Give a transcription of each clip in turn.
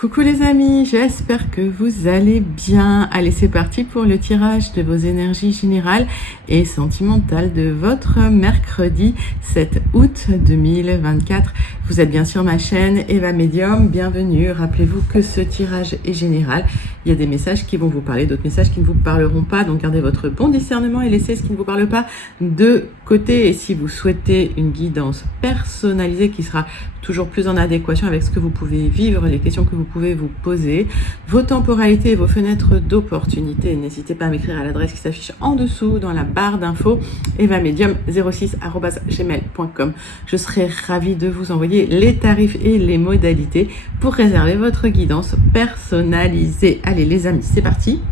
Coucou les amis, j'espère que vous allez bien. Allez, c'est parti pour le tirage de vos énergies générales et sentimentales de votre mercredi 7 août 2024. Vous êtes bien sur ma chaîne Eva Medium, bienvenue. Rappelez-vous que ce tirage est général. Il y a des messages qui vont vous parler, d'autres messages qui ne vous parleront pas. Donc gardez votre bon discernement et laissez ce qui ne vous parle pas de côté. Et si vous souhaitez une guidance personnalisée qui sera toujours plus en adéquation avec ce que vous pouvez vivre, les questions que vous pouvez vous poser, vos temporalités et vos fenêtres d'opportunité, n'hésitez pas à m'écrire à l'adresse qui s'affiche en dessous dans la barre d'infos evamedium06@gmail.com. Je serai ravie de vous envoyer les tarifs et les modalités pour réserver votre guidance personnalisée. Allez les amis, c'est parti.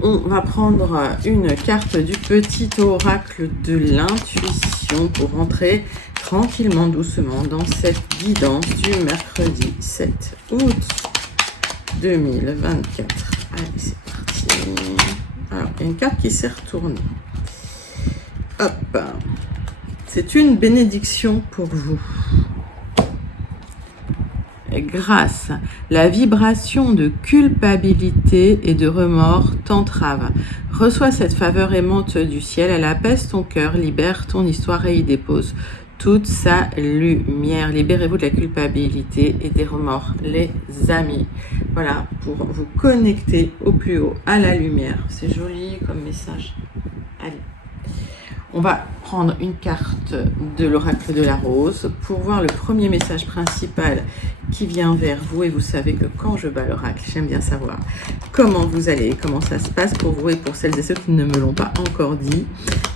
On va prendre une carte du petit oracle de l'intuition pour rentrer tranquillement, doucement dans cette guidance du mercredi 7 août 2024. Allez, c'est parti. Alors, il y a une carte qui s'est retournée. Hop. C'est une bénédiction pour vous. Grâce, la vibration de culpabilité et de remords t'entrave. Reçois cette faveur aimante du ciel, elle apaise ton cœur, libère ton histoire et y dépose toute sa lumière. Libérez-vous de la culpabilité et des remords, les amis. Voilà, pour vous connecter au plus haut, à la lumière. C'est joli comme message. Allez. On va prendre une carte de l'oracle de la rose pour voir le premier message principal qui vient vers vous. Et vous savez que quand je bats l'oracle, j'aime bien savoir comment vous allez, comment ça se passe pour vous et pour celles et ceux qui ne me l'ont pas encore dit.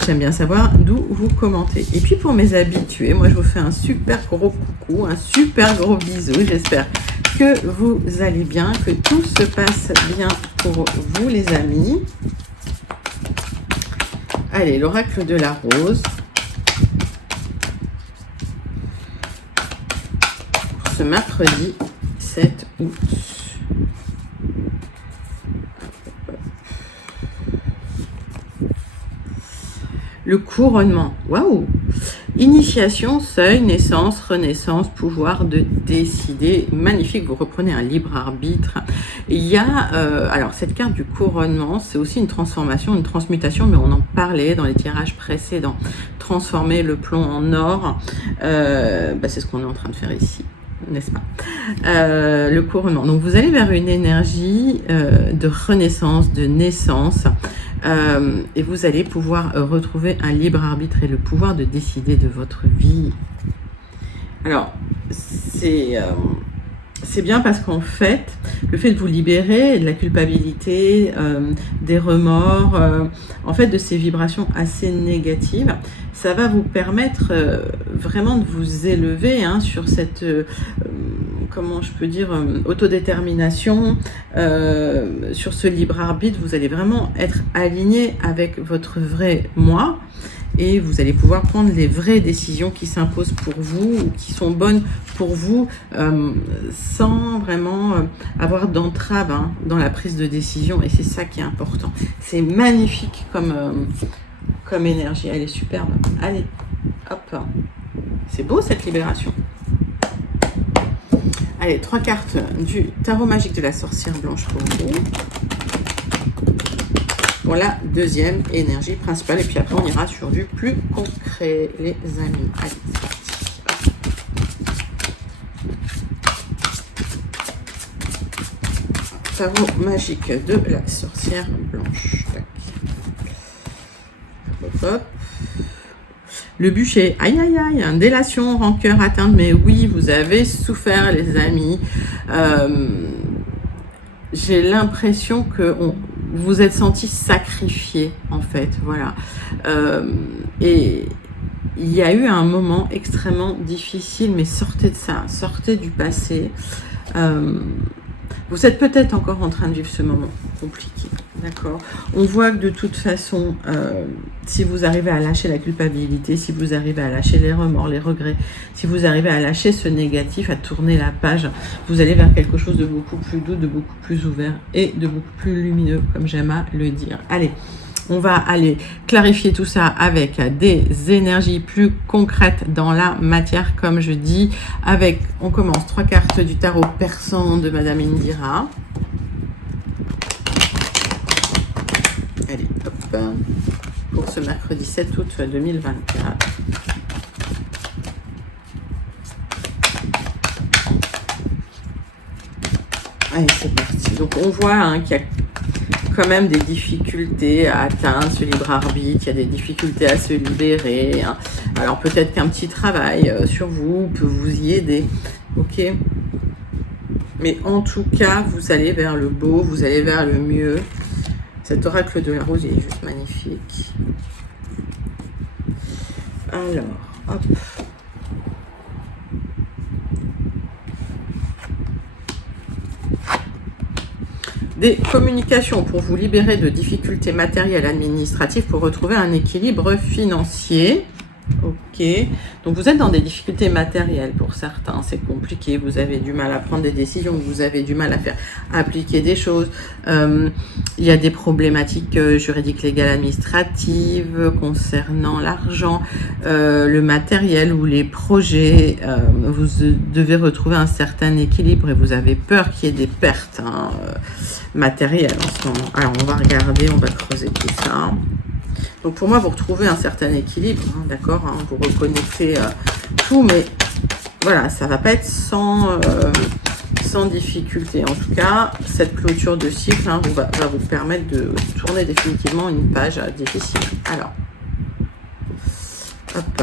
J'aime bien savoir d'où vous commentez. Et puis pour mes habitués, moi je vous fais un super gros coucou, un super gros bisou. J'espère que vous allez bien, que tout se passe bien pour vous les amis. Allez, l'oracle de la rose. Pour ce mercredi 7 août. Le couronnement. Waouh! Initiation, seuil, naissance, renaissance, pouvoir de décider. Magnifique, vous reprenez un libre arbitre. Il y a, alors cette carte du couronnement, c'est aussi une transformation, une transmutation, mais on en parlait dans les tirages précédents. Transformer le plomb en or, c'est ce qu'on est en train de faire ici, n'est-ce pas? Le couronnement. Donc vous allez vers une énergie de renaissance, de naissance. Et vous allez pouvoir retrouver un libre arbitre et le pouvoir de décider de votre vie. Alors, c'est bien parce qu'en fait, le fait de vous libérer de la culpabilité, des remords, en fait de ces vibrations assez négatives, ça va vous permettre vraiment de vous élever sur cette, comment je peux dire, autodétermination, sur ce libre arbitre. Vous allez vraiment être aligné avec votre vrai moi et vous allez pouvoir prendre les vraies décisions qui s'imposent pour vous ou qui sont bonnes pour vous sans vraiment avoir d'entrave dans la prise de décision, et c'est ça qui est important. C'est magnifique comme énergie, elle est superbe. Allez, hop, c'est beau cette libération. Allez, 3 cartes du tarot magique de la sorcière blanche pour vous. Pour la deuxième énergie principale. Et puis après, on ira sur du plus concret, les amis. Allez, c'est parti. Tarot magique de la sorcière blanche. Hop, hop. Le bûcher, aïe aïe aïe, délation, rancœur, atteinte, mais oui, vous avez souffert les amis. J'ai l'impression que vous êtes senti sacrifié en fait, voilà. Et il y a eu un moment extrêmement difficile, mais sortez de ça, sortez du passé. Vous êtes peut-être encore en train de vivre ce moment compliqué, d'accord? On voit que de toute façon, si vous arrivez à lâcher la culpabilité, si vous arrivez à lâcher les remords, les regrets, si vous arrivez à lâcher ce négatif, à tourner la page, vous allez vers quelque chose de beaucoup plus doux, de beaucoup plus ouvert et de beaucoup plus lumineux, comme j'aime à le dire. Allez, On va aller clarifier tout ça avec des énergies plus concrètes dans la matière, comme je dis. On commence 3 cartes du tarot persan de Madame Indira. Allez, hop, pour ce mercredi 7 août 2024. Allez, c'est parti. Donc, on voit qu'il y a quand même des difficultés à atteindre ce libre arbitre, il y a des difficultés à se libérer. Alors, peut-être qu'un petit travail sur vous peut vous y aider. Ok? Mais en tout cas, vous allez vers le beau, vous allez vers le mieux. Cet oracle de la rose, il est juste magnifique. Alors, hop. Des communications pour vous libérer de difficultés matérielles administratives pour retrouver un équilibre financier. Ok, donc vous êtes dans des difficultés matérielles pour certains, c'est compliqué, vous avez du mal à prendre des décisions, vous avez du mal à faire appliquer des choses. Il y a des problématiques juridiques, légales, administratives concernant l'argent, le matériel ou les projets. Vous devez retrouver un certain équilibre et vous avez peur qu'il y ait des pertes matérielles en ce moment. Alors on va regarder, on va creuser tout ça. Donc pour moi, vous retrouvez un certain équilibre, d'accord, vous reconnectez tout, mais voilà, ça ne va pas être sans difficulté. En tout cas, cette clôture de cycle va vous permettre de tourner définitivement une page difficile. Alors, hop,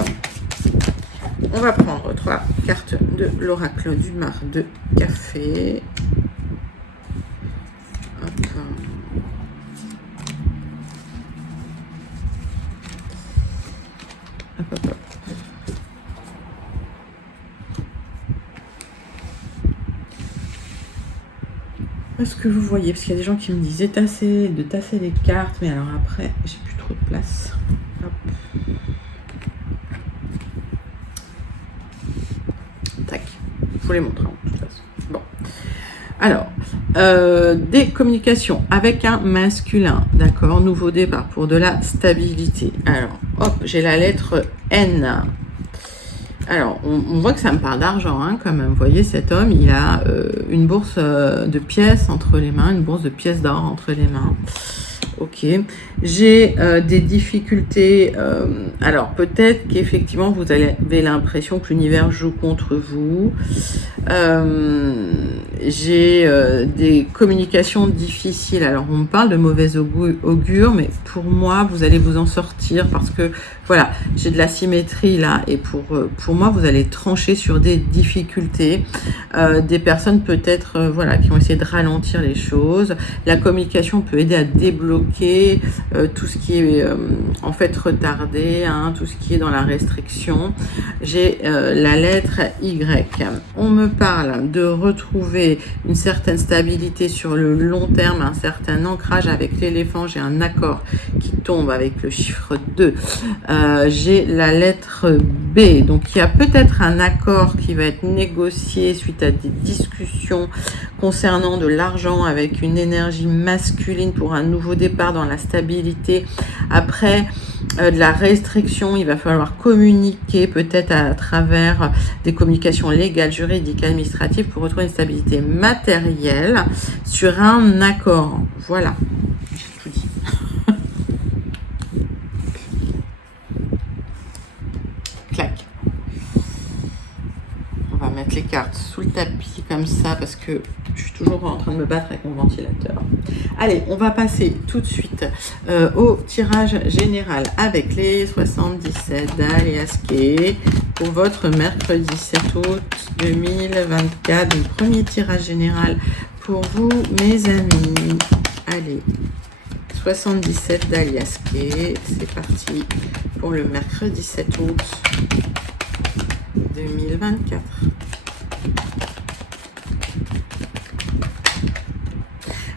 on va prendre 3 cartes de l'oracle du mar de café. Hop. Est-ce que vous voyez? Parce qu'il y a des gens qui me disaient de tasser les cartes, mais alors après, j'ai plus trop de place. Hop. Tac. Je vous les montre, de toute façon. Bon. Alors, des communications avec un masculin, d'accord, nouveau départ pour de la stabilité. Alors, hop, j'ai la lettre N. Alors, on voit que ça me parle d'argent, quand même. Vous voyez, cet homme, il a une bourse de pièces entre les mains, une bourse de pièces d'or entre les mains. Ok. J'ai des difficultés. Alors, peut-être qu'effectivement, vous avez l'impression que l'univers joue contre vous. J'ai des communications difficiles. Alors, on me parle de mauvais augure, mais pour moi, vous allez vous en sortir parce que, voilà, j'ai de la symétrie là. Et pour moi, vous allez trancher sur des difficultés. Des personnes peut-être, voilà, qui ont essayé de ralentir les choses. La communication peut aider à débloquer tout ce qui est en fait retardé, tout ce qui est dans la restriction. J'ai la lettre Y. On me parle de retrouver une certaine stabilité sur le long terme, un certain ancrage avec l'éléphant. J'ai un accord qui tombe avec le chiffre 2. J'ai la lettre B. Donc il y a peut-être un accord qui va être négocié suite à des discussions concernant de l'argent avec une énergie masculine pour un nouveau départ dans la stabilité. Après de la restriction, il va falloir communiquer peut-être à travers des communications légales, juridiques, administratives pour retrouver une stabilité matérielle sur un accord. Voilà, j'ai tout dit. Clac. On va mettre les cartes sous le tapis comme ça parce que je suis toujours en train de me battre avec mon ventilateur. Allez, on va passer tout de suite au tirage général avec les 77 d'Aliaské pour votre mercredi 7 août 2024. Donc, premier tirage général pour vous, mes amis. Allez, 77 d'Aliaské. C'est parti pour le mercredi 7 août 2024.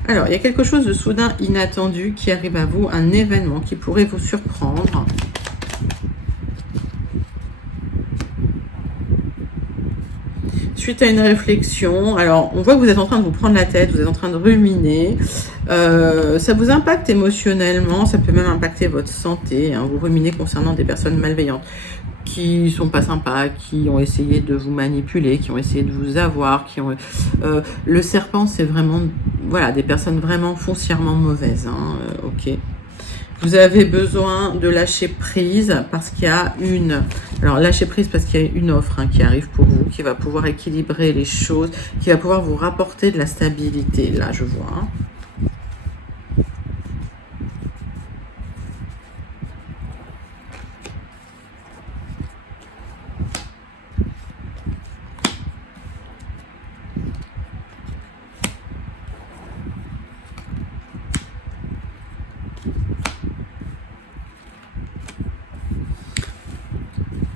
Alors, il y a quelque chose de soudain inattendu qui arrive à vous, un événement qui pourrait vous surprendre. suite à une réflexion, alors on voit que vous êtes en train de vous prendre la tête, vous êtes en train de ruminer, ça vous impacte émotionnellement, ça peut même impacter votre santé, hein, vous ruminez concernant des personnes malveillantes qui sont pas sympas, qui ont essayé de vous manipuler, qui ont essayé de vous avoir, le serpent, c'est vraiment, voilà, des personnes vraiment foncièrement mauvaises, hein, ok. Vous avez besoin de lâcher prise parce qu'il y a alors lâcher prise parce qu'il y a une offre, hein, qui arrive pour vous, qui va pouvoir équilibrer les choses, qui va pouvoir vous rapporter de la stabilité, là je vois, hein.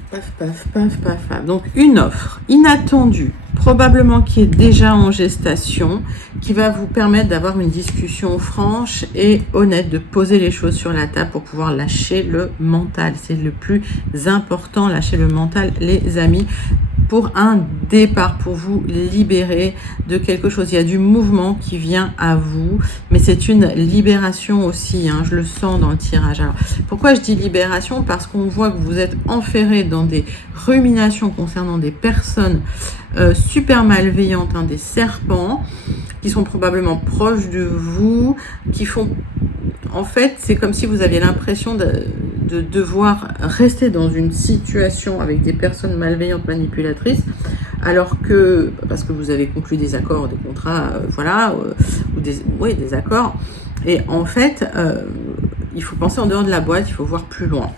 Paf, paf, paf, paf, paf. Donc une offre inattendue, probablement qui est déjà en gestation, qui va vous permettre d'avoir une discussion franche et honnête, de poser les choses sur la table pour pouvoir lâcher le mental. C'est le plus important, lâcher le mental, les amis, pour un départ, pour vous libérer de quelque chose. Il y a du mouvement qui vient à vous, mais c'est une libération aussi, hein, je le sens dans le tirage. Alors, pourquoi je dis libération? Parce qu'on voit que vous êtes enferré dans des ruminations concernant des personnes super malveillantes, hein, des serpents, qui sont probablement proches de vous, qui font... En fait, c'est comme si vous aviez l'impression de devoir rester dans une situation avec des personnes malveillantes, manipulatrices, alors que, parce que vous avez conclu des accords, des contrats, voilà, ou des accords, et en fait, il faut penser en dehors de la boîte, il faut voir plus loin.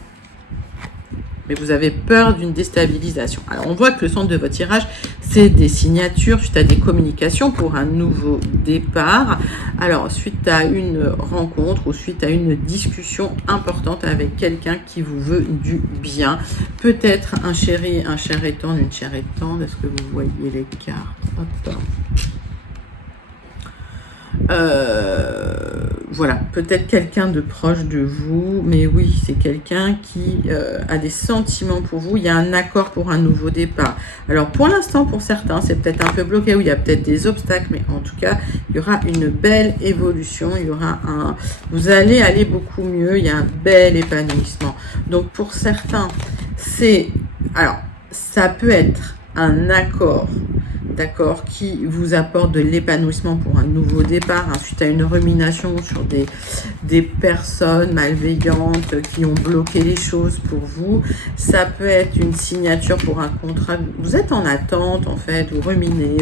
Mais vous avez peur d'une déstabilisation. Alors, on voit que le centre de votre tirage, c'est des signatures suite à des communications pour un nouveau départ. Alors, suite à une rencontre ou suite à une discussion importante avec quelqu'un qui vous veut du bien. Peut-être un chéri, un cher et tendre, une chère et tendre. Est-ce que vous voyez les cartes? Hop. Voilà, peut-être quelqu'un de proche de vous, mais oui, c'est quelqu'un qui a des sentiments pour vous. Il y a un accord pour un nouveau départ. Alors pour l'instant, pour certains, c'est peut-être un peu bloqué, ou il y a peut-être des obstacles, mais en tout cas, il y aura une belle évolution. Il y aura vous allez aller beaucoup mieux. Il y a un bel épanouissement. Donc pour certains, alors ça peut être un accord, d'accord, qui vous apporte de l'épanouissement pour un nouveau départ, hein, suite à une rumination sur des personnes malveillantes qui ont bloqué les choses pour vous. Ça peut être une signature pour un contrat. Vous êtes en attente, en fait, vous ruminez.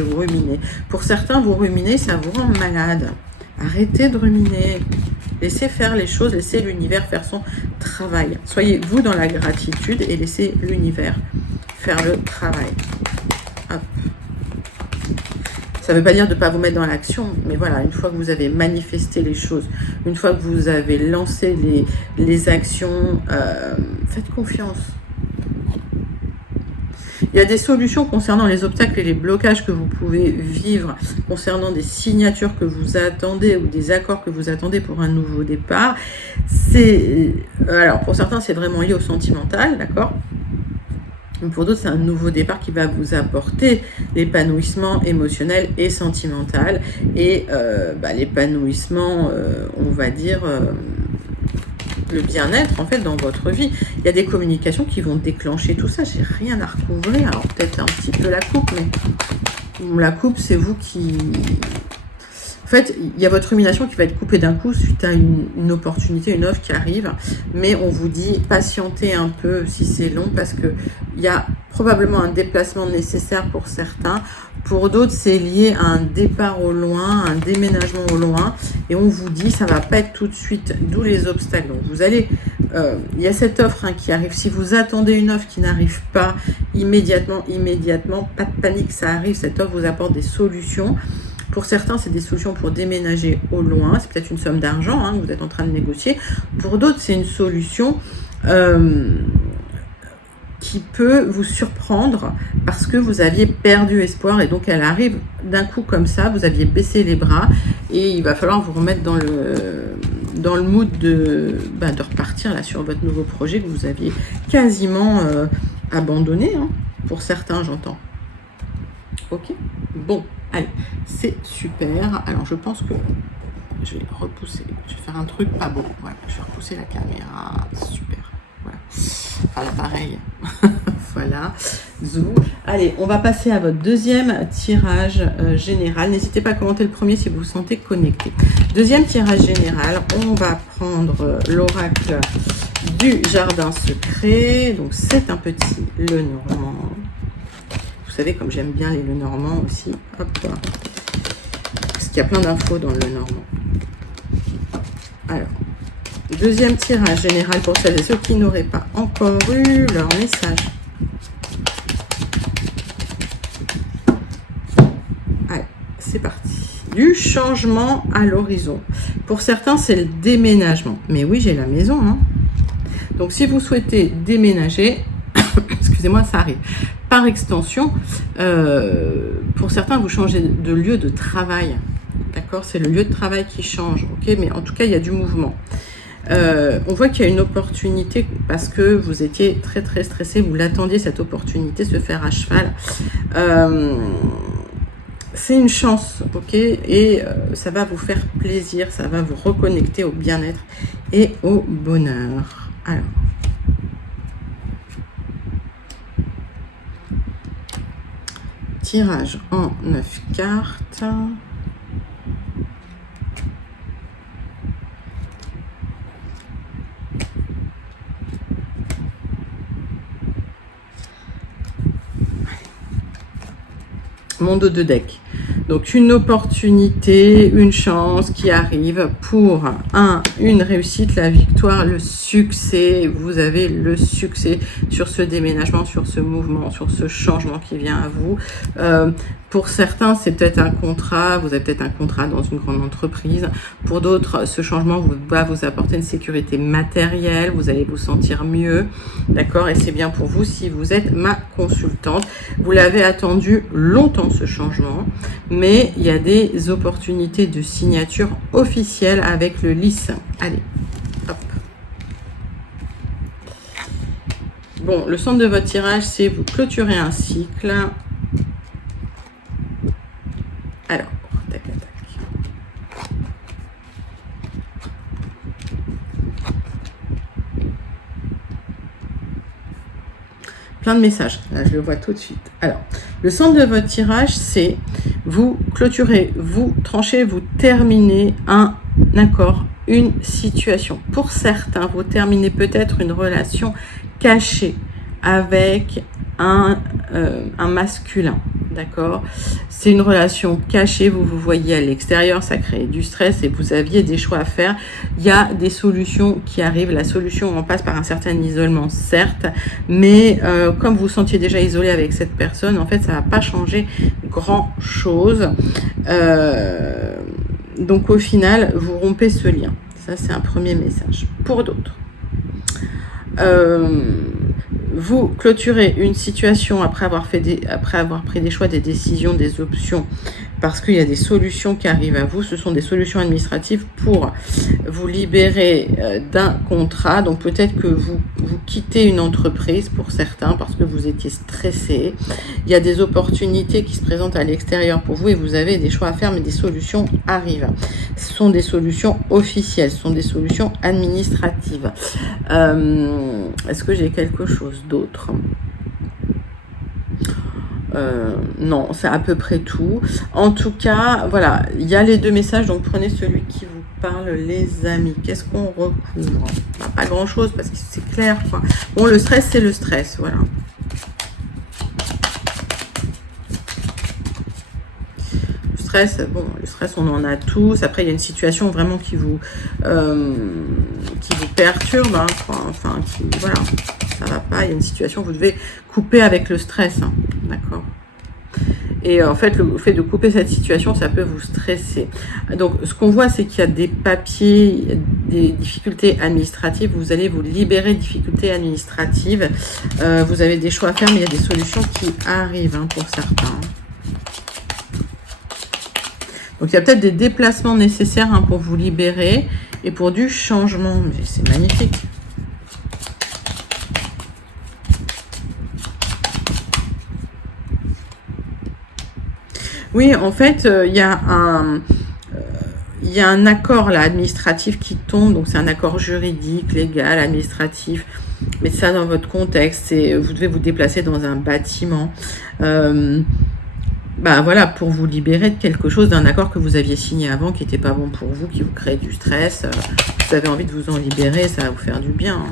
Pour certains, vous ruminez, ça vous rend malade. Arrêtez de ruminer. Laissez faire les choses, laissez l'univers faire son travail. Soyez vous dans la gratitude et laissez l'univers faire le travail. Hop. Ça ne veut pas dire de ne pas vous mettre dans l'action, mais voilà, une fois que vous avez manifesté les choses, une fois que vous avez lancé les actions, faites confiance. Il y a des solutions concernant les obstacles et les blocages que vous pouvez vivre, concernant des signatures que vous attendez ou des accords que vous attendez pour un nouveau départ. Alors, pour certains, c'est vraiment lié au sentimental, d'accord ? Pour d'autres, c'est un nouveau départ qui va vous apporter l'épanouissement émotionnel et sentimental. Et l'épanouissement, on va dire, le bien-être, en fait, dans votre vie. Il y a des communications qui vont déclencher tout ça. J'ai rien à recouvrir. Alors, peut-être un petit peu la coupe, mais la coupe, c'est vous qui... En fait, il y a votre rumination qui va être coupée d'un coup suite à une opportunité, une offre qui arrive. Mais on vous dit patientez un peu si c'est long, parce qu'il y a probablement un déplacement nécessaire pour certains. Pour d'autres, c'est lié à un départ au loin, un déménagement au loin. Et on vous dit ça ne va pas être tout de suite, d'où les obstacles. Donc vous allez... il y a cette offre qui arrive. Si vous attendez une offre qui n'arrive pas immédiatement, pas de panique, ça arrive. Cette offre vous apporte des solutions. Pour certains, c'est des solutions pour déménager au loin. C'est peut-être une somme d'argent que vous êtes en train de négocier. Pour d'autres, c'est une solution qui peut vous surprendre parce que vous aviez perdu espoir. Et donc, elle arrive d'un coup comme ça. Vous aviez baissé les bras et il va falloir vous remettre dans le mood de repartir là, sur votre nouveau projet que vous aviez quasiment abandonné. Pour certains, j'entends. Ok, bon, allez, c'est super. Alors, je pense que je vais repousser. Je vais faire un truc pas beau. Voilà, je vais repousser la caméra. Super. Voilà. Enfin, l'appareil. Voilà. Zoom. Allez, on va passer à votre deuxième tirage général. N'hésitez pas à commenter le premier si vous vous sentez connecté. Deuxième tirage général, on va prendre l'oracle du jardin secret. Donc, c'est un petit Lenormand. Vous savez, comme j'aime bien les Lenormands aussi. Hop. Parce qu'il y a plein d'infos dans le Lenormand. Alors, deuxième tirage général pour celles et ceux qui n'auraient pas encore eu leur message. Allez, c'est parti. Du changement à l'horizon. Pour certains, c'est le déménagement. Mais oui, j'ai la maison. Hein. Donc, si vous souhaitez déménager, excusez-moi, ça arrive. Par extension, pour certains, vous changez de lieu de travail. D'accord, c'est le lieu de travail qui change. Ok, mais en tout cas, il y a du mouvement. On voit qu'il y a une opportunité parce que vous étiez très très stressé, vous l'attendiez cette opportunité se faire à cheval. C'est une chance, ok, et ça va vous faire plaisir, ça va vous reconnecter au bien-être et au bonheur. Alors, tirage en 9 cartes. Mon dos de deck. Donc une opportunité, une chance qui arrive pour une réussite, la victoire, le succès. Vous avez le succès sur ce déménagement, sur ce mouvement, sur ce changement qui vient à vous. Pour certains, c'est peut-être un contrat. Vous avez peut-être un contrat dans une grande entreprise. Pour d'autres, ce changement va vous apporter une sécurité matérielle. Vous allez vous sentir mieux. D'accord? Et c'est bien pour vous si vous êtes ma consultante. Vous l'avez attendu longtemps ce changement. Mais il y a des opportunités de signature officielle avec le lys. Allez, hop. Bon, le centre de votre tirage, c'est vous clôturez un cycle. Alors, tac, tac, tac. Plein de messages. Là, je le vois tout de suite. Alors, le centre de votre tirage, c'est vous clôturez, vous tranchez, vous terminez un accord, une situation. Pour certains, vous terminez peut-être une relation cachée avec un masculin. D'accord? C'est une relation cachée, vous vous voyez à l'extérieur, ça crée du stress et vous aviez des choix à faire. Il y a des solutions qui arrivent. La solution, on passe par un certain isolement, certes, mais comme vous vous sentiez déjà isolé avec cette personne, en fait, ça ne va pas changer grand-chose. Donc, au final, vous rompez ce lien. Ça, c'est un premier message. Pour d'autres, vous clôturez une situation après avoir pris des choix, des décisions, des options, parce qu'il y a des solutions qui arrivent à vous. Ce sont des solutions administratives pour vous libérer d'un contrat. Donc peut-être que vous quittez une entreprise pour certains parce que vous étiez stressé. Il y a des opportunités qui se présentent à l'extérieur pour vous et vous avez des choix à faire, mais des solutions arrivent. Ce sont des solutions officielles, ce sont des solutions administratives. Est-ce que j'ai quelque chose d'autre ? Non, c'est à peu près tout. En tout cas, voilà, il y a les deux messages, donc prenez celui qui vous parle, les amis. Qu'est-ce qu'on recouvre ? Pas grand-chose, parce que c'est clair, quoi. Bon, le stress, c'est le stress, voilà. Le stress, bon, le stress, on en a tous. Après, il y a une situation vraiment qui vous perturbe, hein, enfin, voilà, ça va pas. Il y a une situation où vous devez couper avec le stress, hein, d'accord ? Et en fait, le fait de couper cette situation, ça peut vous stresser. Donc, ce qu'on voit, c'est qu'il y a des papiers, des difficultés administratives. Vous allez vous libérer de difficultés administratives. Vous avez des choix à faire, mais il y a des solutions qui arrivent, hein, pour certains. Donc, il y a peut-être des déplacements nécessaires, hein, pour vous libérer et pour du changement. Mais c'est magnifique. Oui, en fait, il y a un accord là, administratif qui tombe, donc c'est un accord juridique, légal, administratif. Mais ça, dans votre contexte, vous devez vous déplacer dans un bâtiment. Voilà, pour vous libérer de quelque chose, d'un accord que vous aviez signé avant qui n'était pas bon pour vous, qui vous crée du stress. Vous avez envie de vous en libérer, ça va vous faire du bien.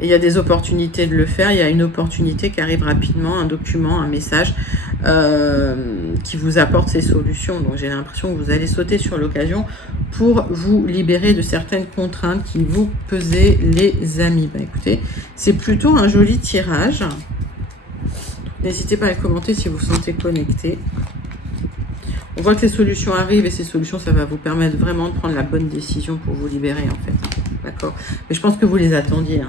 Et il y a des opportunités de le faire. Il y a une opportunité qui arrive rapidement, un document, un message qui vous apporte ces solutions. Donc j'ai l'impression que vous allez sauter sur l'occasion pour vous libérer de certaines contraintes qui vous pesaient, les amis. Écoutez, c'est plutôt un joli tirage. N'hésitez pas à commenter si vous vous sentez connecté. On voit que ces solutions arrivent et ces solutions, ça va vous permettre vraiment de prendre la bonne décision pour vous libérer en fait. D'accord. Mais je pense que vous les attendiez.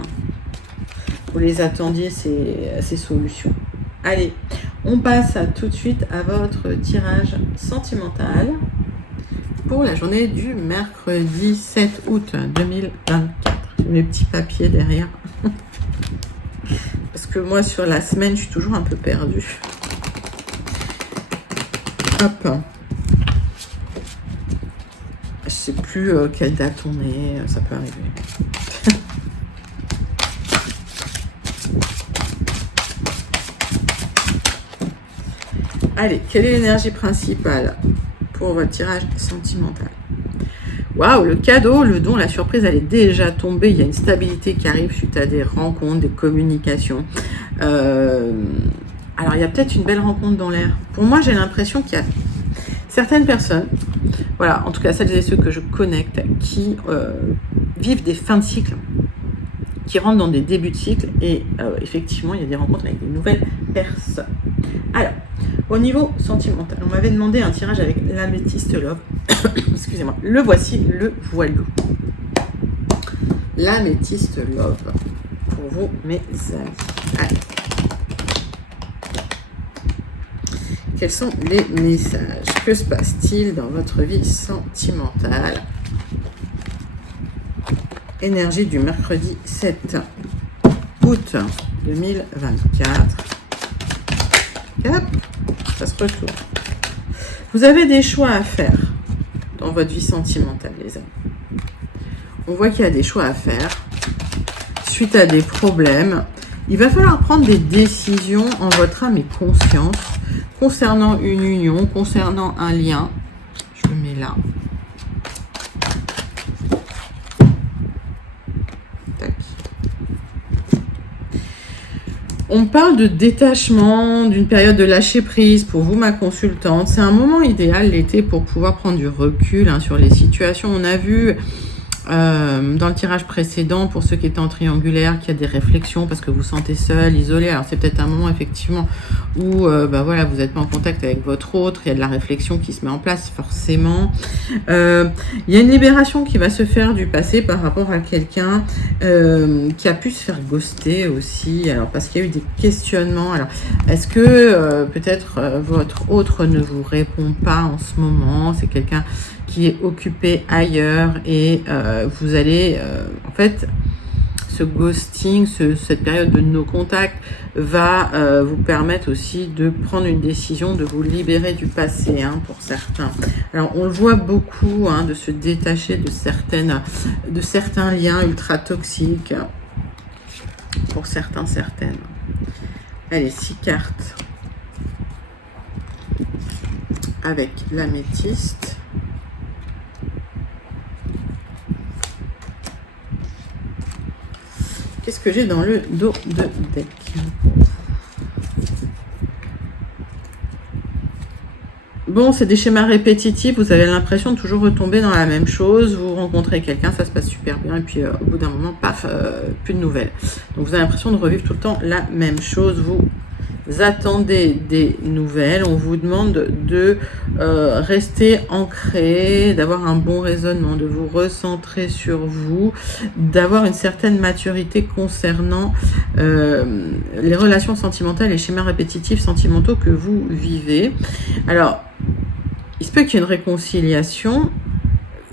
Vous les attendiez, ces solutions. Allez, on passe tout de suite à votre tirage sentimental pour la journée du mercredi 7 août 2024. Mes petits papiers derrière. Parce que moi, sur la semaine, je suis toujours un peu perdue. Hop. Je sais plus quelle date on est. Ça peut arriver. Allez, quelle est l'énergie principale pour votre tirage sentimental? Waouh, le cadeau, le don, la surprise, elle est déjà tombée. Il y a une stabilité qui arrive suite à des rencontres, des communications. Alors, il y a peut-être une belle rencontre dans l'air. Pour moi, j'ai l'impression qu'il y a certaines personnes, voilà, en tout cas celles et ceux que je connecte, qui vivent des fins de cycle, qui rentrent dans des débuts de cycle. Et effectivement, il y a des rencontres avec des nouvelles personnes. Alors, au niveau sentimental, on m'avait demandé un tirage avec l'améthyste love. Excusez-moi, le voici, le voilou. L'améthyste love pour vous, mes amis. Allez. Quels sont les messages? Que se passe-t-il dans votre vie sentimentale? Énergie du mercredi 7 août 2024. Hop, ça se retourne. Vous avez des choix à faire dans votre vie sentimentale, les amis. On voit qu'il y a des choix à faire suite à des problèmes. Il va falloir prendre des décisions en votre âme et conscience concernant une union, concernant un lien. Je le mets là. Tac. On parle de détachement, d'une période de lâcher prise pour vous, ma consultante. C'est un moment idéal l'été pour pouvoir prendre du recul sur les situations. On a vu dans le tirage précédent, pour ceux qui étaient en triangulaire, qu'il y a des réflexions parce que vous vous sentez seul, isolé. Alors c'est peut-être un moment effectivement où voilà, vous n'êtes pas en contact avec votre autre, il y a de la réflexion qui se met en place forcément. Il y a une libération qui va se faire du passé par rapport à quelqu'un qui a pu se faire ghoster aussi, alors parce qu'il y a eu des questionnements. Alors est-ce que peut-être votre autre ne vous répond pas en ce moment, c'est quelqu'un qui est occupé ailleurs et vous allez en fait, ce ghosting, cette période de no-contact va vous permettre aussi de prendre une décision, de vous libérer du passé pour certains. Alors on le voit beaucoup, de se détacher de certains liens ultra toxiques pour certains, certaines. Allez, 6 cartes avec l'améthyste. Qu'est-ce que j'ai dans le dos de deck? Bon, c'est des schémas répétitifs. Vous avez l'impression de toujours retomber dans la même chose. Vous rencontrez quelqu'un, ça se passe super bien. Et puis, au bout d'un moment, paf, plus de nouvelles. Donc, vous avez l'impression de revivre tout le temps la même chose. Vous attendez des nouvelles. On vous demande de rester ancré, d'avoir un bon raisonnement, de vous recentrer sur vous, d'avoir une certaine maturité concernant les relations sentimentales, les schémas répétitifs sentimentaux que vous vivez. Alors, il se peut qu'il y ait une réconciliation,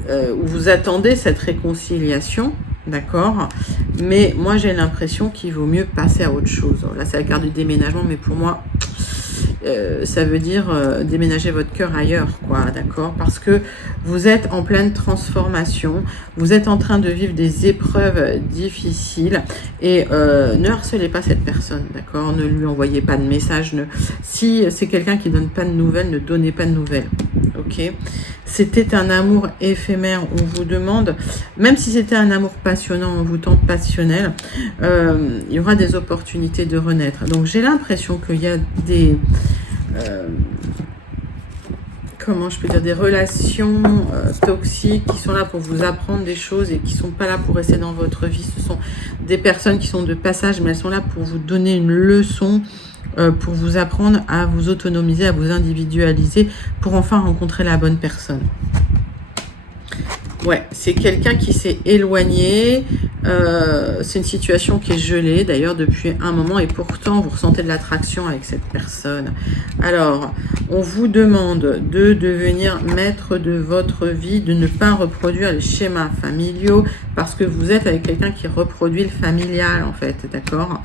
où vous attendez cette réconciliation, d'accord, mais moi j'ai l'impression qu'il vaut mieux passer à autre chose. Là c'est la carte du déménagement, mais pour moi ça veut dire déménager votre cœur ailleurs, quoi, d'accord? Parce que vous êtes en pleine transformation, vous êtes en train de vivre des épreuves difficiles et ne harcelez pas cette personne, d'accord? Ne lui envoyez pas de message. Si c'est quelqu'un qui donne pas de nouvelles, ne donnez pas de nouvelles, ok? C'était un amour éphémère, on vous demande, même si c'était un amour passionnant, on vous tente passionnel, il y aura des opportunités de renaître. Donc j'ai l'impression qu'il y a des... comment je peux dire, des relations toxiques qui sont là pour vous apprendre des choses et qui sont pas là pour rester dans votre vie. Ce sont des personnes qui sont de passage, mais elles sont là pour vous donner une leçon, pour vous apprendre à vous autonomiser, à vous individualiser, pour enfin rencontrer la bonne personne. Ouais, c'est quelqu'un qui s'est éloigné, c'est une situation qui est gelée d'ailleurs depuis un moment et pourtant vous ressentez de l'attraction avec cette personne. Alors, on vous demande de devenir maître de votre vie, de ne pas reproduire les schémas familiaux parce que vous êtes avec quelqu'un qui reproduit le familial en fait, d'accord?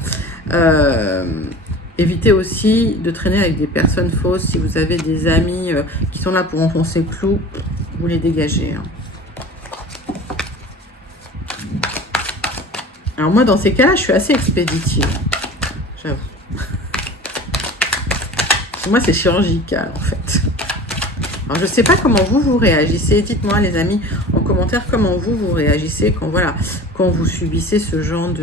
Évitez aussi de traîner avec des personnes fausses. Si vous avez des amis qui sont là pour enfoncer le clou, vous les dégagez, hein. Alors moi, dans ces cas-là, je suis assez expéditive, j'avoue. Moi, c'est chirurgical, en fait. Alors, je ne sais pas comment vous réagissez. Dites-moi, les amis, en commentaire, comment vous réagissez quand, voilà, quand vous subissez ce genre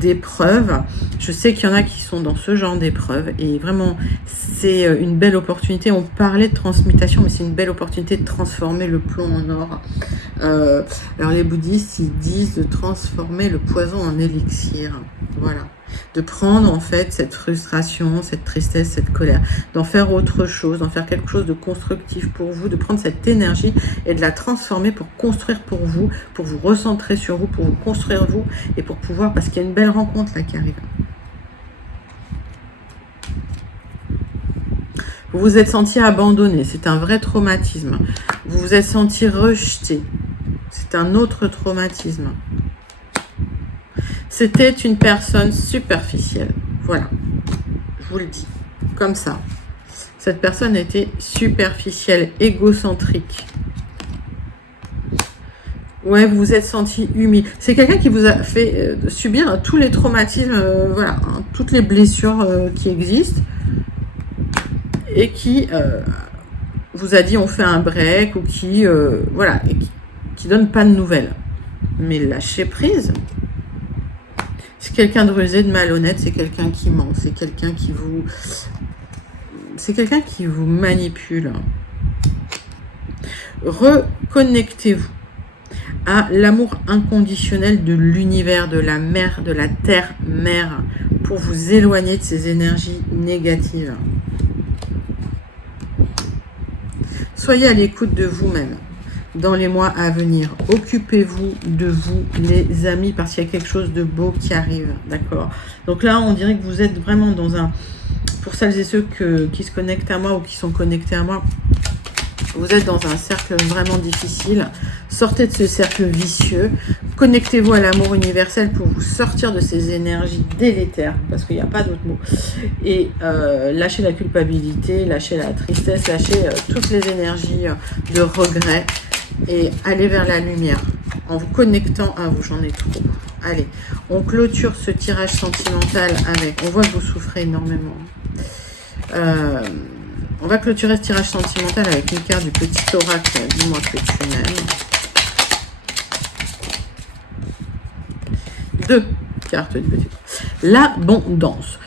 d'épreuves. Je sais qu'il y en a qui sont dans ce genre d'épreuves. Et vraiment, c'est une belle opportunité. On parlait de transmutation, mais c'est une belle opportunité de transformer le plomb en or. Alors, les bouddhistes, ils disent de transformer le poison en élixir. Voilà. De prendre en fait cette frustration, cette tristesse, cette colère, d'en faire autre chose, d'en faire quelque chose de constructif pour vous, de prendre cette énergie et de la transformer pour construire pour vous recentrer sur vous, pour vous construire vous et pour pouvoir, parce qu'il y a une belle rencontre là qui arrive. Vous vous êtes senti abandonné, c'est un vrai traumatisme. Vous vous êtes senti rejeté, c'est un autre traumatisme. C'était une personne superficielle. Voilà, je vous le dis, comme ça. Cette personne était superficielle, égocentrique. Ouais, vous vous êtes senti humilié. C'est quelqu'un qui vous a fait subir tous les traumatismes, voilà, hein, toutes les blessures qui existent et qui vous a dit on fait un break ou qui, voilà, et qui donne pas de nouvelles. Mais lâchez prise. C'est quelqu'un de rusé, de malhonnête, c'est quelqu'un qui ment, c'est quelqu'un qui vous manipule. Reconnectez-vous à l'amour inconditionnel de l'univers, de la mer, de la terre-mère, pour vous éloigner de ces énergies négatives. Soyez à l'écoute de vous-même. Dans les mois à venir, occupez-vous de vous, les amis, parce qu'il y a quelque chose de beau qui arrive, d'accord? Donc là, on dirait que vous êtes vraiment dans un... Pour celles et ceux qui se connectent à moi ou qui sont connectés à moi, vous êtes dans un cercle vraiment difficile. Sortez de ce cercle vicieux. Connectez-vous à l'amour universel pour vous sortir de ces énergies délétères, parce qu'il n'y a pas d'autre mot. Et lâchez la culpabilité, lâchez la tristesse, lâchez toutes les énergies de regret. Et allez vers la lumière en vous connectant à vous. J'en ai trop. Allez, on clôture ce tirage sentimental avec... On voit que vous souffrez énormément. On va clôturer ce tirage sentimental avec une carte du petit oracle. Dis-moi que tu m'aimes. 2 cartes du petit oracle. L'abondance.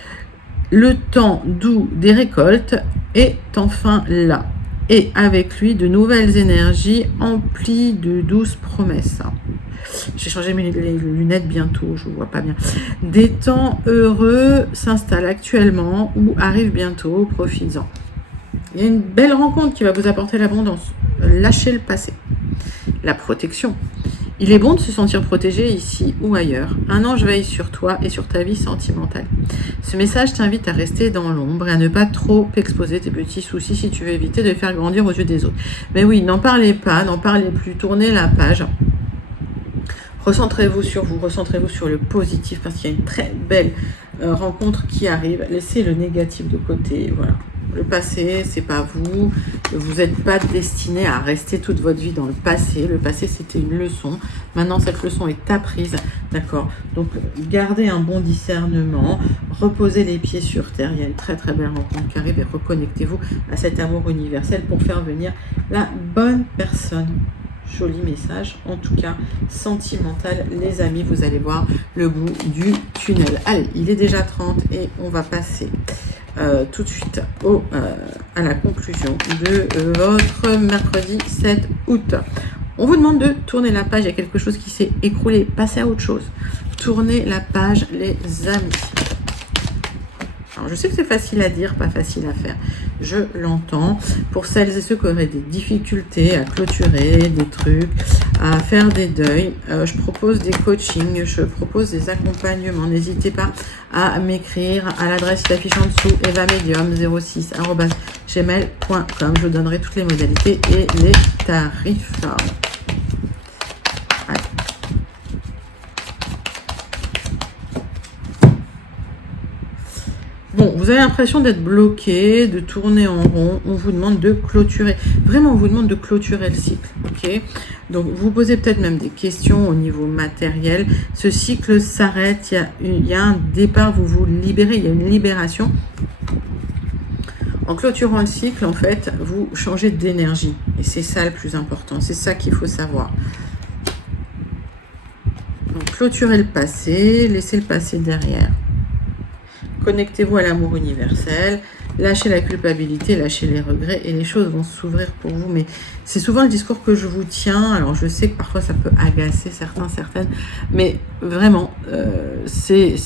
Le temps doux des récoltes est enfin là. Et avec lui, de nouvelles énergies emplies de douces promesses. J'ai changé mes lunettes bientôt, je ne vois pas bien. Des temps heureux s'installent actuellement ou arrivent bientôt, profites-en. Il y a une belle rencontre qui va vous apporter l'abondance. Lâchez le passé. La protection. Il est bon de se sentir protégé ici ou ailleurs. Un ange veille sur toi et sur ta vie sentimentale. Ce message t'invite à rester dans l'ombre et à ne pas trop exposer tes petits soucis si tu veux éviter de les faire grandir aux yeux des autres. Mais oui, n'en parlez pas, n'en parlez plus, tournez la page. Recentrez-vous sur vous, recentrez-vous sur le positif parce qu'il y a une très belle rencontre qui arrive. Laissez le négatif de côté, voilà. Le passé, c'est pas vous. Vous n'êtes pas destiné à rester toute votre vie dans le passé. Le passé, c'était une leçon. Maintenant, cette leçon est apprise. D'accord? Donc, gardez un bon discernement. Reposez les pieds sur terre. Il y a une très très belle rencontre qui arrive et reconnectez-vous à cet amour universel pour faire venir la bonne personne. Joli message, en tout cas sentimental, les amis, vous allez voir le bout du tunnel. Allez, il est déjà 30 et on va passer tout de suite à la conclusion de votre mercredi 7 août. On vous demande de tourner la page, il y a quelque chose qui s'est écroulé, passez à autre chose. Tournez la page, les amis. Alors, je sais que c'est facile à dire, pas facile à faire. Je l'entends. Pour celles et ceux qui auraient des difficultés à clôturer des trucs, à faire des deuils, je propose des coachings, je propose des accompagnements. N'hésitez pas à m'écrire à l'adresse qui affiche en dessous, evamedium06@gmail.com. Je vous donnerai toutes les modalités et les tarifs. Bon, vous avez l'impression d'être bloqué, de tourner en rond. On vous demande de clôturer. Vraiment, on vous demande de clôturer le cycle. Ok? Donc, vous posez peut-être même des questions au niveau matériel. Ce cycle s'arrête. Il y a un départ. Vous vous libérez. Il y a une libération. En clôturant le cycle, en fait, vous changez d'énergie. Et c'est ça le plus important. C'est ça qu'il faut savoir. Donc, clôturez le passé. Laissez le passé derrière. Connectez-vous à l'amour universel, lâchez la culpabilité, lâchez les regrets et les choses vont s'ouvrir pour vous. Mais c'est souvent le discours que je vous tiens. Alors je sais que parfois ça peut agacer certains, certaines, mais vraiment, c'est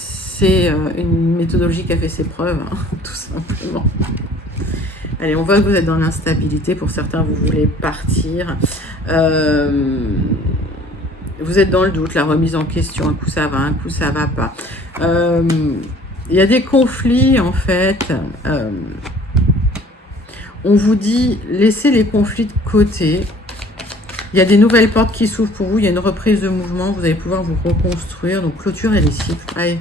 une méthodologie qui a fait ses preuves, hein, tout simplement. Allez, on voit que vous êtes dans l'instabilité. Pour certains, vous voulez partir. Vous êtes dans le doute, la remise en question. Un coup ça va, un coup ça va pas. Il y a des conflits, en fait. On vous dit, laissez les conflits de côté. Il y a des nouvelles portes qui s'ouvrent pour vous. Il y a une reprise de mouvement. Vous allez pouvoir vous reconstruire. Donc, clôturez les cycles. Allez,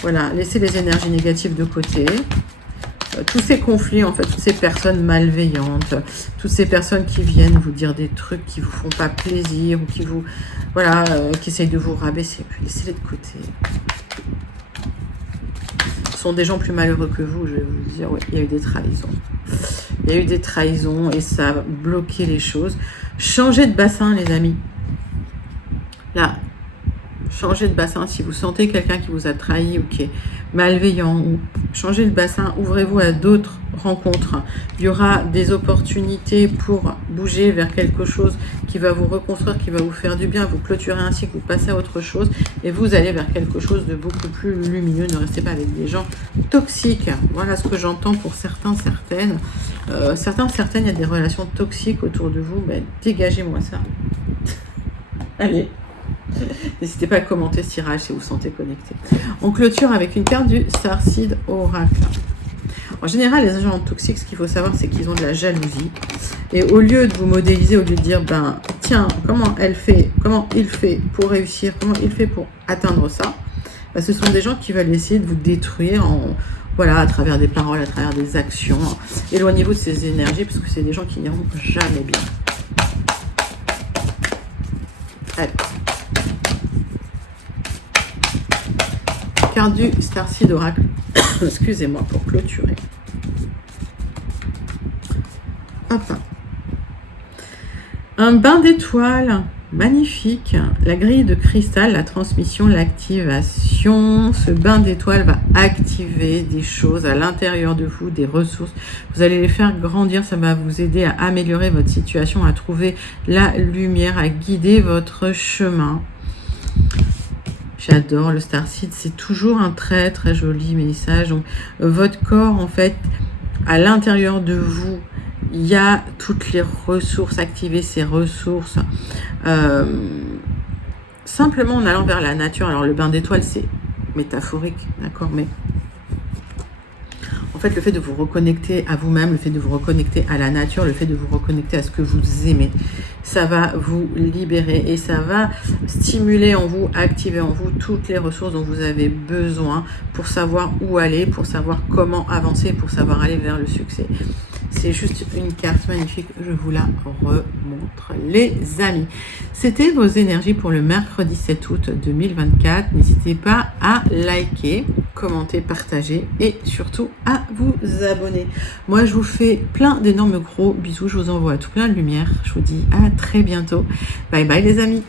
voilà. Laissez les énergies négatives de côté. Tous ces conflits, en fait, toutes ces personnes malveillantes, toutes ces personnes qui viennent vous dire des trucs qui vous font pas plaisir ou qui vous, voilà, qui essayent de vous rabaisser. Puis laissez-les de côté. Sont des gens plus malheureux que vous, je vais vous dire, oui, il y a eu des trahisons. Il y a eu des trahisons et ça a bloqué les choses. Changez de bassin, les amis. Là, changez de bassin. Si vous sentez quelqu'un qui vous a trahi ou qui est malveillant, ou changez de bassin, ouvrez-vous à d'autres rencontres. Il y aura des opportunités pour bouger vers quelque chose qui va vous reconstruire, qui va vous faire du bien. Vous clôturez un cycle, vous passez à autre chose et vous allez vers quelque chose de beaucoup plus lumineux. Ne restez pas avec des gens toxiques. Voilà ce que j'entends pour certains, certaines. Certaines, il y a des relations toxiques autour de vous. Ben, dégagez-moi ça. Allez. N'hésitez pas à commenter ce tirage si vous vous sentez connecté. On clôture avec une carte du Starseed Oracle. En général, les agents toxiques, ce qu'il faut savoir, c'est qu'ils ont de la jalousie. Et au lieu de vous modéliser, au lieu de dire, ben, tiens, comment il fait pour réussir, comment il fait pour atteindre ça, ben, ce sont des gens qui veulent essayer de vous détruire voilà, à travers des paroles, à travers des actions. Éloignez-vous de ces énergies, parce que c'est des gens qui n'iront jamais bien. Allez. Carte du Starseed Oracle. Excusez-moi pour clôturer. Hop. Un bain d'étoiles. Magnifique. La grille de cristal, la transmission, l'activation. Ce bain d'étoiles va activer des choses à l'intérieur de vous, des ressources. Vous allez les faire grandir. Ça va vous aider à améliorer votre situation, à trouver la lumière, à guider votre chemin. J'adore le Starseed, c'est toujours un très très joli message. Donc, votre corps, en fait, à l'intérieur de vous, il y a toutes les ressources, activer ces ressources. Simplement en allant vers la nature. Alors, le bain d'étoiles, c'est métaphorique, d'accord, mais fait, le fait de vous reconnecter à vous-même, le fait de vous reconnecter à la nature, le fait de vous reconnecter à ce que vous aimez, ça va vous libérer et ça va stimuler en vous, activer en vous toutes les ressources dont vous avez besoin pour savoir où aller, pour savoir comment avancer, pour savoir aller vers le succès. C'est juste une carte magnifique, je vous la remontre les amis. C'était vos énergies pour le mercredi 7 août 2024. N'hésitez pas à liker, commenter, partager et surtout à vous abonner. Moi je vous fais plein d'énormes gros bisous, je vous envoie tout plein de lumière. Je vous dis à très bientôt. Bye bye les amis.